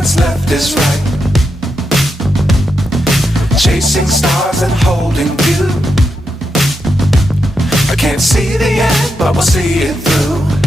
what's left is right. Chasing stars and holding you. I can't see the end, but we'll see it through.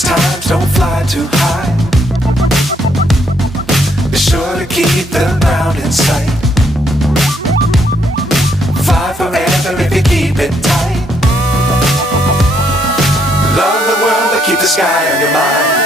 Times don't fly too high. Be sure to keep the ground in sight. Fly forever if you keep it tight. Love the world but keep the sky on your mind.